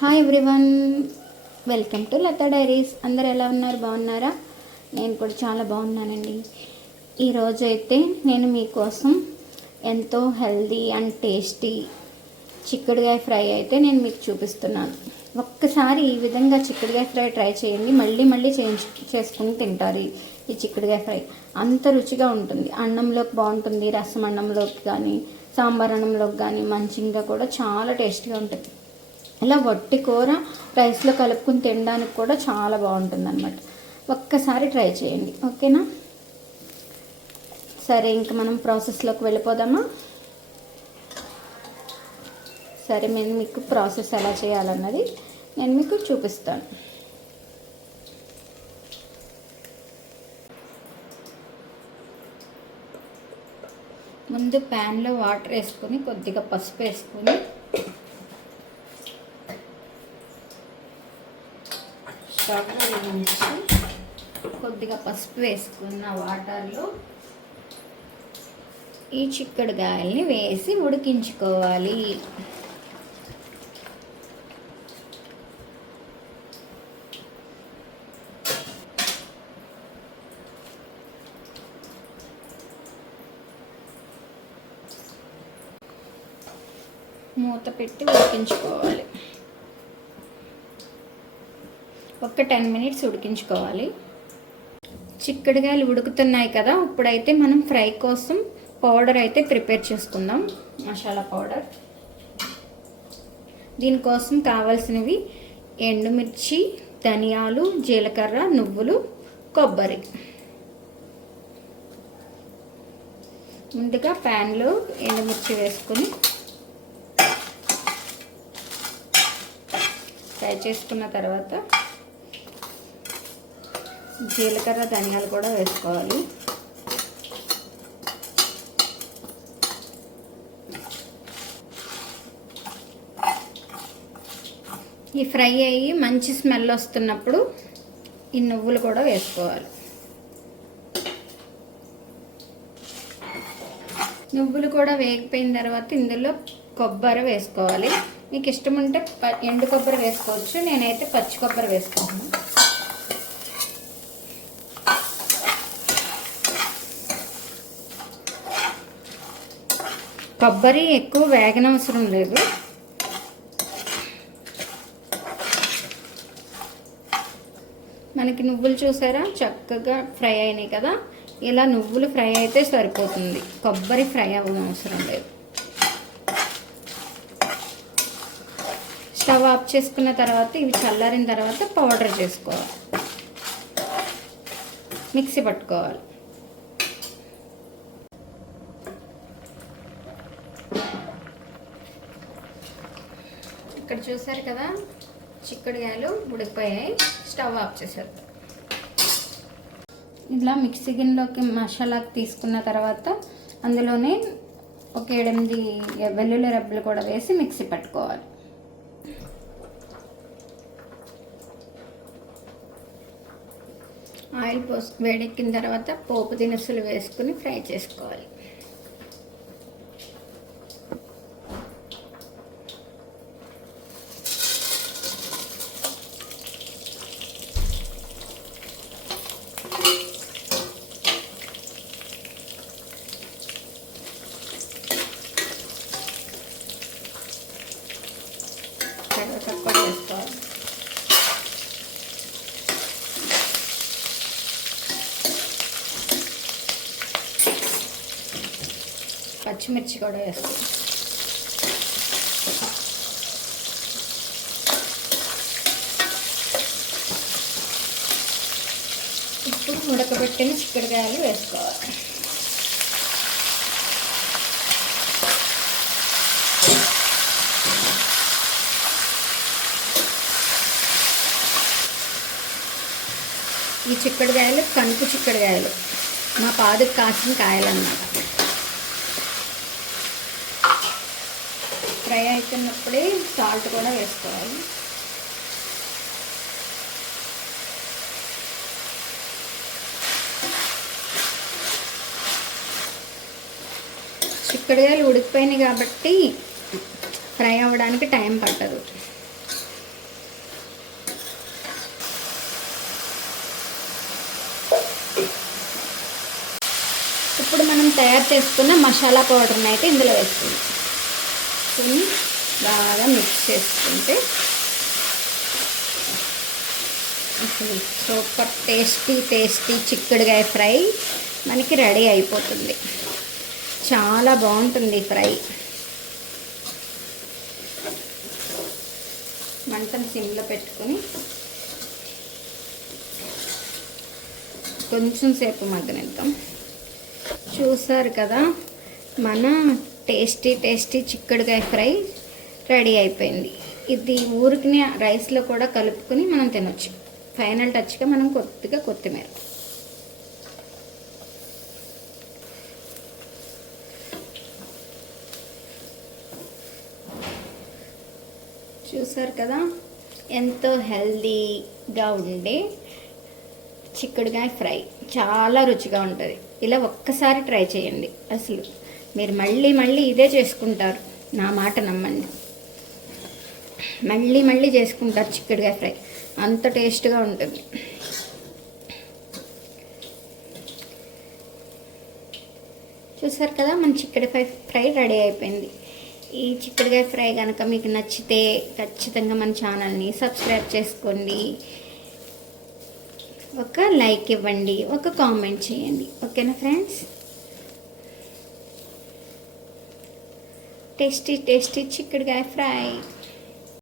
Hi everyone, welcome to Latha diaries. అందరు ఎలా ఉన్నారు? బాగున్నారా? నేను కూడా చాలా బాగున్నానండి. ఈరోజు అయితే నేను మీకోసం ఎంతో హెల్దీ అండ్ టేస్టీ చిక్కుడుగాయ ఫ్రై అయితే నేను మీకు చూపిస్తున్నాను. ఒక్కసారి ఈ విధంగా చిక్కుడుగాయ ఫ్రై ట్రై చేయండి, మళ్ళీ మళ్ళీ చేసుకుని తింటారు. ఈ చిక్కుడుగాయ ఫ్రై అంత రుచిగా ఉంటుంది. అన్నంలోకి బాగుంటుంది, రసం అన్నంలోకి కానీ సాంబార్ అన్నంలోకి కానీ మంచిగా కూడా చాలా టేస్టీగా ఉంటుంది. ఇలా వట్టి కూర రైస్లో కలుపుకుని తినడానికి కూడా చాలా బాగుంటుంది అన్నమాట. ఒక్కసారి ట్రై చేయండి, ఓకేనా? సరే, ఇంకా మనం ప్రాసెస్లోకి వెళ్ళిపోదామా? సరే, నేను మీకు ప్రాసెస్ ఎలా చేయాలన్నది నేను మీకు చూపిస్తాను. ముందు ప్యాన్లో వాటర్ వేసుకొని కొద్దిగా పసుపు వేసుకొని స్టవ్ వెలిగించి కొద్దిగా పసుపు వేసుకున్న వాటర్లో ఈ చిక్కుడుగాయల్ని వేసి ఉడికించుకోవాలి. మూత పెట్టి ఉడికించుకోవాలి. ఒక 10 మినిట్స్ ఉడికించుకోవాలి. చిక్కుడుగాయలు ఉడుకుతున్నాయి కదా, ఇప్పుడైతే మనం ఫ్రై కోసం పౌడర్ అయితే ప్రిపేర్ చేసుకుందాం. మసాలా పౌడర్. దీనికోసం కావాల్సినవి ఎండుమిర్చి, ధనియాలు, జీలకర్ర, నువ్వులు, కొబ్బరి. ముందుగా ప్యాన్లో ఎండుమిర్చి వేసుకొని ఫ్రై చేసుకున్న తర్వాత జీలకర్ర, ధనియాలు కూడా వేసుకోవాలి. ఈ ఫ్రై అయ్యి మంచి స్మెల్ వస్తున్నప్పుడు ఈ నువ్వులు కూడా వేసుకోవాలి. నువ్వులు కూడా వేగిపోయిన తర్వాత ఇందులో కొబ్బరి వేసుకోవాలి. మీకు ఇష్టం ఉంటే ఎండు కొబ్బరి వేసుకోవచ్చు, నేనైతే పచ్చి కొబ్బరి వేసుకుంటాను. కొబ్బరి ఎక్కువ వేగనవసరం లేదు. మనకి నువ్వులు చూసారా చక్కగా ఫ్రై అయినాయి కదా, ఇలా నువ్వులు ఫ్రై అయితే సరిపోతుంది, కొబ్బరి ఫ్రై అవ్వనవసరం లేదు. స్టవ్ ఆఫ్ చేసుకున్న తర్వాత ఇవి చల్లారిన తర్వాత పౌడర్ చేసుకోవాలి, మిక్సీ పట్టుకోవాలి. ఇక్కడ చూసారు కదా చిక్కుడుగాయలు ఉడికిపోయాయి. స్టవ్ ఆఫ్ చేశారు. ఇలా మిక్సీ గిన్నెలోకి మసాలాకి తీసుకున్న తర్వాత అందులోనే ఒక 8 వెల్లుల్లి రెబ్బలు కూడా వేసి మిక్సీ పట్టుకోవాలి. ఆయిల్ వేడెక్కిన తర్వాత పోపు దినుసులు వేసుకుని ఫ్రై చేసుకోవాలి. కరివేపాకు వేసుకోవాలి. పచ్చిమిర్చి కూడా వేసుకోవాలి. ఇప్పుడు ఉడకబెట్టిన చిక్కుడుకాయలు వేసుకోవాలి. ఈ చిక్కుడుకాయలు కనుపు చిక్కుడుకాయలు, మా పాదుకు కాసిన కాయలు అన్నమాట. ఫ్రై అవుతున్నప్పుడే సాల్ట్ కూడా వేసుకోవాలి. చిక్కుడుకాయలు ఉడికిపోయినాయి కాబట్టి ఫ్రై అవ్వడానికి టైం పట్టదు. తయారు చేసుకున్న మసాలా పౌడర్ని అయితే ఇందులో వేసుకుంది. బాగా మిక్స్ చేసుకుంటే అసలు సూపర్ టేస్టీ చిక్కుడుకాయ ఫ్రై మనకి రెడీ అయిపోతుంది. చాలా బాగుంటుంది ఫ్రై. మంటను సిమ్లో పెట్టుకొని కొంచెం సేపు మగ్గనిద్దాం. చూసారు కదా, మన టేస్టీ చిక్కుడుకాయ ఫ్రై రెడీ అయిపోయింది. ఇది ఊరికి రైస్లో కూడా కలుపుకొని మనం తినొచ్చు. ఫైనల్ టచ్గా మనం కొద్దిగా కొత్తిమీర. చూసారు కదా, ఎంతో హెల్దీగా ఉండే చిక్కుడుకాయ ఫ్రై చాలా రుచిగా ఉంటుంది. ఇలా ఒక్కసారి ట్రై చేయండి, అసలు మీరు మళ్ళీ ఇదే చేసుకుంటారు. నా మాట నమ్మండి, మళ్ళీ చేసుకుంటారు చిక్కుడుకాయ ఫ్రై, అంత టేస్ట్గా ఉంటుంది. చూసారు కదా, మన చిక్కుడుకాయ ఫ్రై రెడీ అయిపోయింది. ఈ చిక్కుడుకాయ ఫ్రై కనుక మీకు నచ్చితే ఖచ్చితంగా మన ఛానల్ని సబ్స్క్రైబ్ చేసుకోండి, ఒక లైక్ ఇవ్వండి, ఒక కామెంట్ చేయండి. ఓకేనా ఫ్రెండ్స్? టేస్టీ చిక్కుడుకాయ ఫ్రై.